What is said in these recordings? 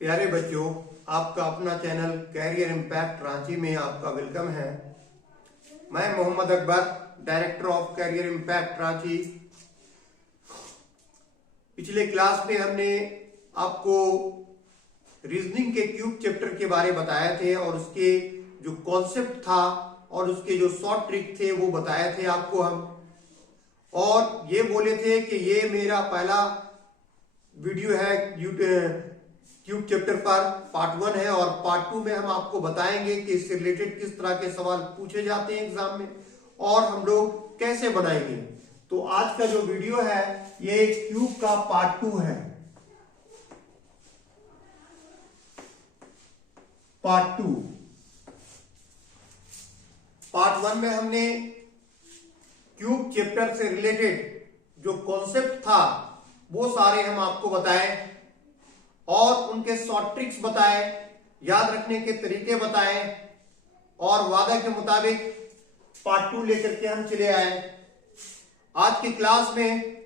प्यारे बच्चों, आपका अपना चैनल कैरियर इम्पैक्ट रांची में आपका वेलकम है। मैं Mohammad Akbar, director of career impact Ranchi. पिछले क्लास में हमने आपको रीजनिंग के क्यूब चैप्टर के बारे में बताए थे और उसके जो कॉन्सेप्ट था और उसके जो शॉर्ट ट्रिक थे वो बताए थे आपको हम, और ये बोले थे कि ये मेरा पहला वीडियो है क्यूब चैप्टर पर, पार्ट 1 है और पार्ट 2 में हम आपको बताएंगे कि इससे रिलेटेड किस तरह के सवाल पूछे जाते हैं एग्जाम में और हम लोग कैसे बनाएंगे। तो आज का जो वीडियो है ये क्यूब का पार्ट 2 है। पार्ट 2 पार्ट 1 में हमने क्यूब चैप्टर से रिलेटेड जो कॉन्सेप्ट था वो सारे हम आपको बताए और उनके शॉर्ट ट्रिक्स बताए, याद रखने के तरीके बताए और वादा के मुताबिक पार्ट 2 लेकर के हम चले आए। आज की क्लास में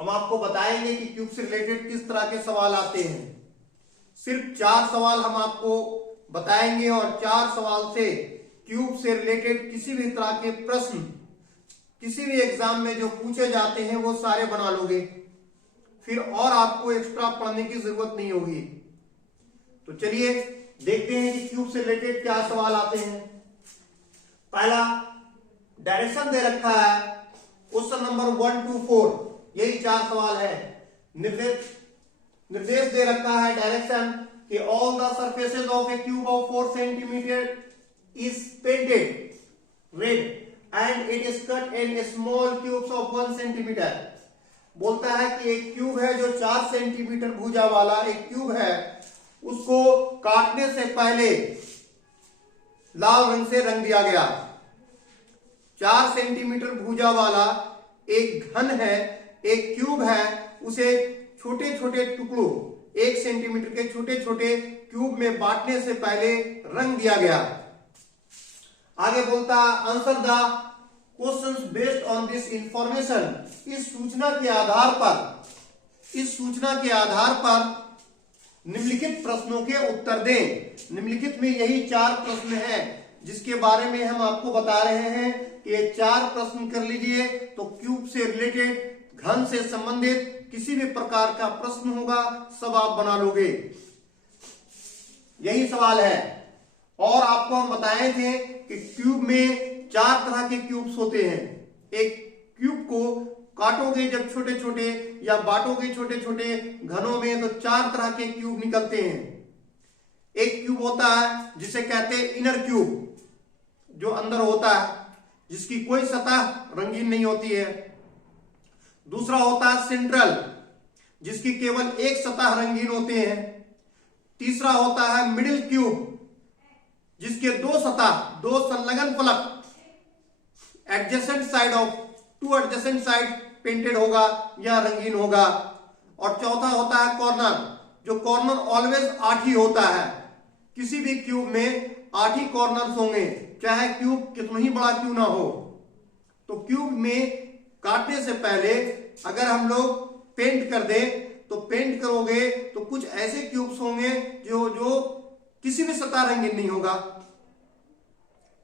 हम आपको बताएंगे कि क्यूब से रिलेटेड किस तरह के सवाल आते हैं। सिर्फ 4 सवाल हम आपको बताएंगे और 4 सवाल से क्यूब से रिलेटेड किसी भी तरह के प्रश्न किसी भी एग्जाम में जो पूछे जाते हैं वो सारे बना लोगे, फिर और आपको एक्स्ट्रा पढ़ने की जरूरत नहीं होगी। तो चलिए देखते हैं कि क्यूब से रिलेटेड क्या सवाल आते हैं। पहला, डायरेक्शन दे रखा है, क्वेश्चन नंबर 1 to 4, यही 4 सवाल है। निर्देश दे रखा है डायरेक्शन कि all the surfaces of A cube of 4 centimetre is painted red and it is cut in small cubes of 1 centimetre. बोलता है कि एक क्यूब है जो 4 सेंटीमीटर भुजा वाला एक क्यूब है, उसको काटने से पहले लाल रंग से रंग दिया गया। 4 सेंटीमीटर भुजा वाला एक घन है, एक क्यूब है, उसे छोटे छोटे टुकड़ों 1 सेंटीमीटर के छोटे छोटे क्यूब में बांटने से पहले रंग दिया गया। आगे बोलता answer the questions based on this information. इस सूचना के आधार पर निम्नलिखित प्रश्नों के उत्तर दें। निम्नलिखित में यही 4 प्रश्न हैं जिसके बारे में हम आपको बता रहे हैं कि ये 4 प्रश्न कर लीजिए तो क्यूब से रिलेटेड घन से संबंधित किसी भी प्रकार का प्रश्न होगा सब आप बना लोगे। यही सवाल है। और आपको हम बताए थे कि क्यूब में 4 तरह के क्यूब्स होते हैं। एक क्यूब को काटोगे जब छोटे छोटे या बांटोगे छोटे छोटे घनों में तो 4 तरह के क्यूब निकलते हैं। एक क्यूब होता है जिसे कहते हैं इनर क्यूब, जो अंदर होता है, जिसकी कोई सतह रंगीन नहीं होती है। दूसरा होता है सेंट्रल, जिसकी केवल एक सतह रंगीन होते हैं। तीसरा होता है मिडिल क्यूब, जिसके 2 सतह, 2 संलग्न फलक adjacent side of 2 adjacent side painted होगा या रंगीन होगा। और चौथा होता है कॉर्नर, जो कॉर्नर ऑलवेज 8 ही होता है। किसी भी क्यूब में 8 ही कॉर्नर्स होंगे, चाहे क्यूब कितना ही बड़ा क्यों ना हो। तो क्यूब में काटने से पहले अगर हम लोग पेंट कर दें तो पेंट करोगे तो कुछ ऐसे क्यूब्स होंगे जो किसी भी सतह रंगीन नहीं होगा।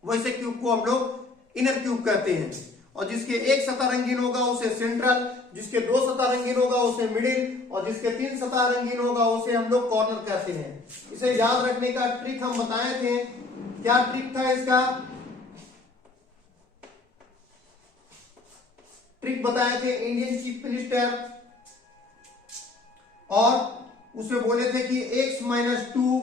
वैसे क्यूब को हम लोग इनर क्यूब कहते हैं। और जिसके एक सतह रंगीन होगा उसे सेंट्रल, जिसके 2 सतह रंगीन होगा उसे मिडिल और जिसके 3 सतह रंगीन होगा उसे हम लोग कॉर्नर कहते हैं। इसे याद रखने का ट्रिक हम बताए थे। क्या ट्रिक था इसका? ट्रिक बताए थे इंडियन चीफ मिनिस्टर, और उसे बोले थे कि x माइनस टू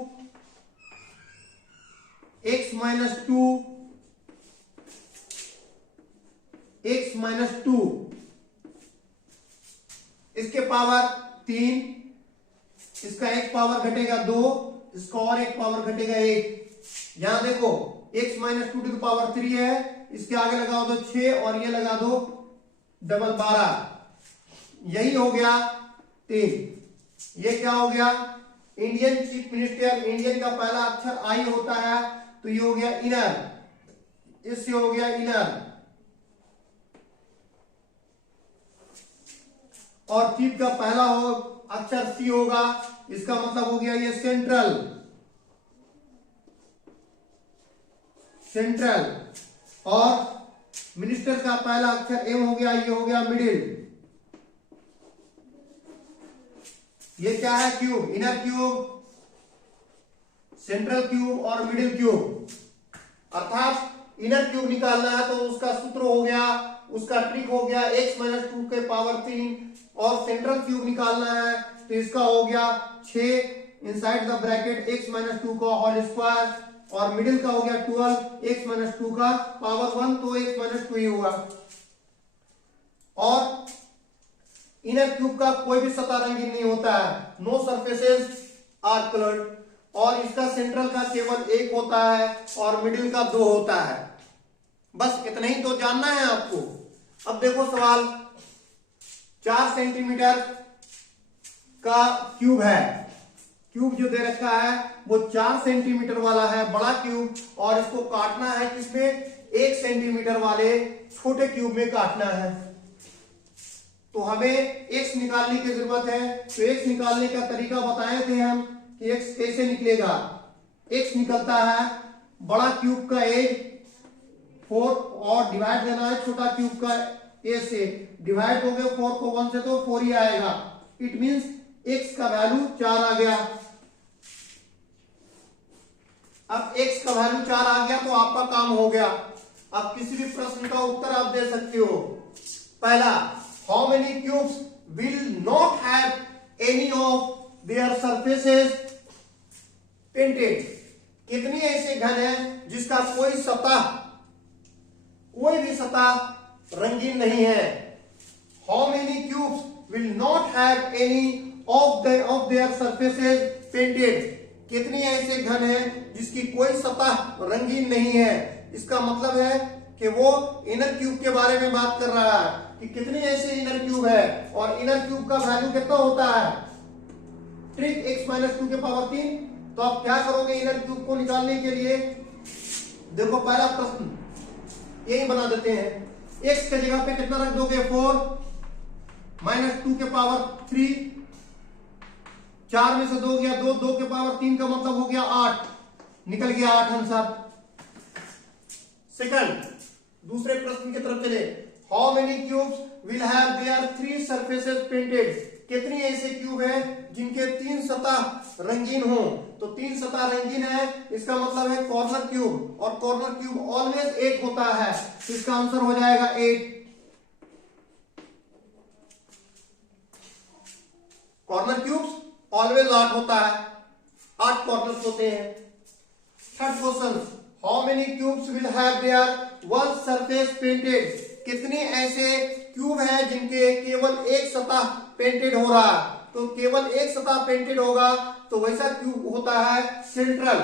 इसके पावर 3, इसका एक पावर घटेगा 2, इसका और एक पावर घटेगा 1। यहां देखो x minus 2 to the power 3 है, इसके आगे लगा दो 6 और ये लगा दो डबल 12, यही हो गया 3। ये क्या हो गया? इंडियन चीफ मिनिस्टर, इंडियन का पहला अक्षर आई होता है तो ये हो गया इनर, इससे हो गया इनर। और चीफ का पहला अक्षर सी होगा इसका मतलब हो गया ये सेंट्रल। और मिनिस्टर का पहला अक्षर एम हो गया, ये हो गया मिडिल। ये क्या है? Cube, inner cube, central cube और मिडिल क्यूब। अर्थात इनर क्यूब निकालना है तो उसका सूत्र हो गया, उसका ट्रिक हो गया x माइनस 2 के पावर 3, और सेंट्रल क्यूब निकालना है तो इसका हो गया 6 inside the bracket x minus 2 का होल स्क्वायर, और मिडिल का हो गया 12 x माइनस 2 का पावर 1, तो x माइनस 2 ही होगा। और इनर क्यूब का कोई भी सतह रंगीन नहीं होता है, नो सरफेसेस आर कलर्ड, और इसका सेंट्रल का केवल एक होता है और मिडिल का 2 होता है। बस इतना ही तो जानना है आपको। अब देखो सवाल, 4 सेंटीमीटर का क्यूब है, क्यूब जो दे रखा है वो 4 सेंटीमीटर वाला है, बड़ा क्यूब, और इसको काटना है किसमें? 1 सेंटीमीटर वाले छोटे क्यूब में काटना है। तो हमें x निकालने की जरूरत है, तो x निकालने का तरीका बताए थे हम कि x कैसे निकलेगा। x निकलता है बड़ा क्यूब का एज 4 और डिवाइड देना है छोटा क्यूब का एज से, डिवाइड हो गया 4 को 1 से तो 4 ही आएगा। इट मींस x का वैल्यू 4 आ गया। अब x का वैल्यू 4 आ गया तो आपका काम हो गया। अब किसी भी प्रश्न का उत्तर आप दे सकते हो। पहला, how many cubes will not have any of their surfaces painted? कितनी ऐसे घन है जिसका कोई भी सतह रंगीन नहीं है। How many cubes will not have any of their surfaces painted? कितनी ऐसे घन है जिसकी कोई सतह रंगीन नहीं है। इसका मतलब है कि वो इनर क्यूब के बारे में बात कर रहा है कि कितनी ऐसे इनर क्यूब है, और इनर क्यूब का वैल्यू कितना होता है? ट्रिक x माइनस 2 के पावर 3। तो आप क्या करोगे इनर क्यूब को निकालने के लिए? देखो पहला प्रश्न यही बना देते हैं, x के जगह पे कितना रख दोगे? 4 माइनस 2 के पावर 3, 4 में से 2 गया 2, 2 के पावर 3 का मतलब हो गया 8, निकल गया 8 आंसर। सेकंड, दूसरे प्रश्न की तरफ चले। How many cubes will have their 3 surfaces painted? कितनी ऐसे क्यूब है जिनके 3 सतह रंगीन हो? तो 3 सतह रंगीन है, इसका मतलब है कॉर्नर क्यूब, और कॉर्नर क्यूब ऑलवेज 8 होता है, तो इसका आंसर हो जाएगा 8। कॉर्नर क्यूब्स ऑलवेज 8 होता है, 8 कॉर्नर्स होते हैं। Third question, how many cubes will have their 1 surface painted? कितने ऐसे क्यूब हैं जिनके केवल एक सतह पेंटेड हो रहा? तो केवल एक सतह पेंटेड होगा तो वैसा क्यूब होता है सेंट्रल।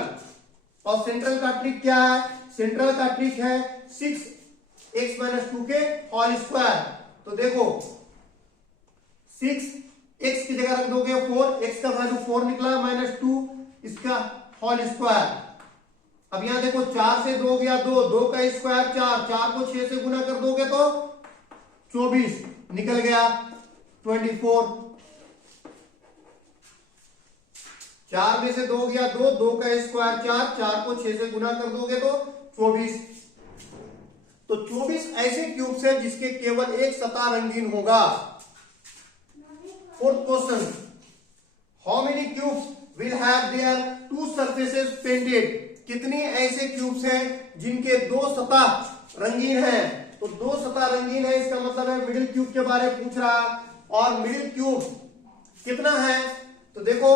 और सेंट्रल का ट्रिक क्या है? सेंट्रल का ट्रिक है 6x माइनस 2 के होल स्क्वायर। तो देखो 6x की जगह रख दोगे 4, x का वैल्यू 4 निकला, माइनस 2 इसका होल स्क्वायर। अब यहां देखो 4 से 2 गया 2, 2 का स्क्वायर 4, 4 को 6 से गुना कर दोगे तो 24 निकल गया 24। 4 में से 2 गया 2, 2 का स्क्वायर 4, 4 को 6 से गुना कर दोगे तो 24। तो 24 ऐसे क्यूब्स है जिसके केवल एक सतह रंगीन होगा। Fourth question, how many cubes will have their 2 surfaces painted? कितनी ऐसे क्यूब्स हैं जिनके 2 सतह रंगीन हैं? तो 2 सतह रंगीन है, इसका मतलब है मिडिल क्यूब के बारे में पूछ रहा। और मिडिल क्यूब कितना है? तो देखो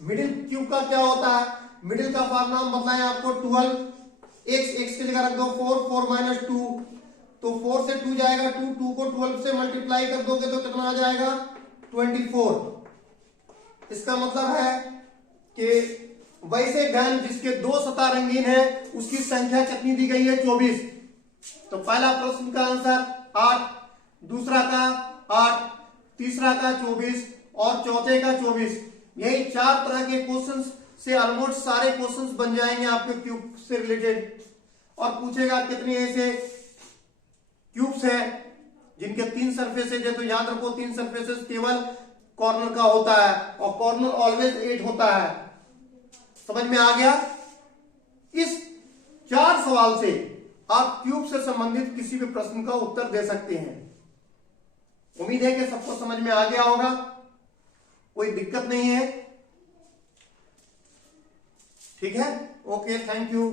मिडिल क्यूब का क्या होता है? मिडिल का फॉर्मूला बताएं आपको 12, x की जगह रख दो 4, 4 माइनस 2, तो 4 से 2 जाएगा 2, 2 को 12 से मल्टीप्लाई कर दोगे तो कितना आ जाएगा 24। इसका मतलब है कि वैसे घन जिसके 2 सतह रंगीन है उसकी संख्या कितनी दी गई है? 24। तो पहला प्रश्न का आंसर 8, दूसरा का 8, तीसरा का 24 और चौथे का 24। यही 4 तरह के क्वेश्चंस से ऑलमोस्ट सारे क्वेश्चंस बन जाएंगे आपके क्यूब से रिलेटेड। और पूछेगा कितने ऐसे क्यूब्स है जिनके 3 सरफेसेज है? तो याद रखो 3 सरफेसेज केवल कॉर्नर का होता है और कॉर्नर ऑलवेज 8 होता है। समझ में आ गया? इस 4 सवाल से आप क्यूब से संबंधित किसी भी प्रश्न का उत्तर दे सकते हैं। उम्मीद है कि सबको समझ में आ गया होगा, कोई दिक्कत नहीं है। ठीक है, ओके, थैंक यू।